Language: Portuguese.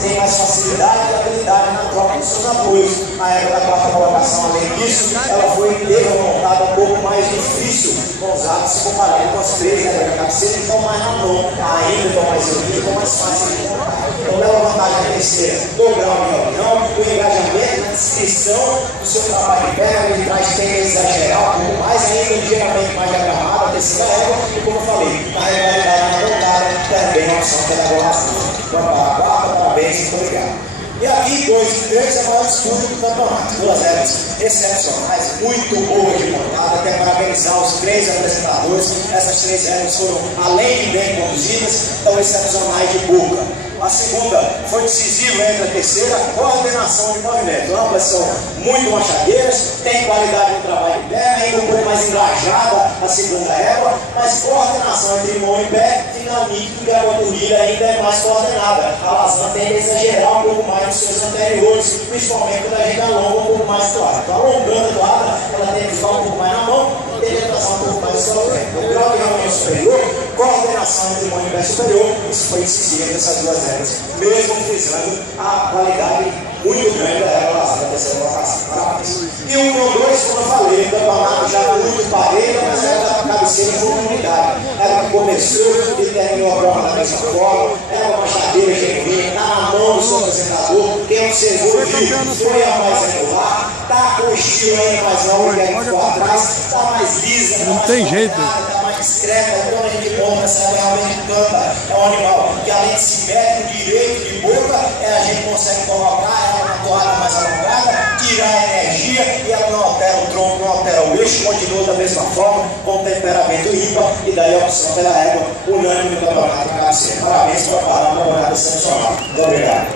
têm mais facilidade e habilidade na troca dos seus apoios. Na época da quarta colocação, além disso, ela teve uma montada um pouco mais difícil com os atos, se comparado com as três da cabeceira, então mais na mão, ainda estão mais unidos, então mais fácil de montar. Então, leva vantagem na terceira do grau de reunião, o engajamento na descrição do seu trabalho de perna, ele traz tendência a exagerar, mais ainda ligeiramente mais diagramada, a terceira régua, e como eu falei, a regularidade na montada também é uma opção pedagógica. Vamos para a quarta, parabéns, muito obrigado. E aqui, 2 e 3 é o maior disputa do campeonato. 2 regras excepcionais, muito boa de montada. Quero parabenizar os 3 apresentadores. Essas 3 regras foram, além de bem conduzidas, tão excepcionais de boca. A segunda foi decisiva entre a terceira, coordenação de movimento. Ambas são muito machadeiras, tem qualidade no trabalho de perna, ainda um pouco mais engajada a segunda régua, mas coordenação entre mão e pé, dinamite e a corrida ainda é mais coordenada. A lasanha tende a exagerar um pouco mais nos seus anteriores, principalmente quando a gente alonga um pouco mais toada. Então, alongando a toada, ela tem que ficar um pouco mais na mão e tem que passar um pouco mais sobre o pé. O grau de reunião superior, coordenação entre mão e pé superior, isso foi decisivo dessas 2 regras, mesmo frisando a qualidade muito grande da regra da terceira colocação. Parabéns. E 1 ou 2, como eu falei, o campeonato já muito parelho, mas era da cabeceira de comunidade. Ela que começou e terminou a prova da mesma forma, era uma machadeira genuína, na mão do seu apresentador, quem observou viu, foi a mais regular, está com o estilo ainda mais longo que a gente ficou atrás, está mais lisa, não tem jeito. Está mais discreta, quando a gente monta, essa realmente canta, é um animal que além de se mete no direito de boca, a gente consegue colocar ela na toada mais alongada, tirar a energia e ela não altera o tronco, não altera o eixo, continua da mesma forma, com temperamento ímpar, e daí a opção pela régua unânime do campeonato de cabeceira. Parabéns para parar uma campeonato excepcional. Muito obrigado.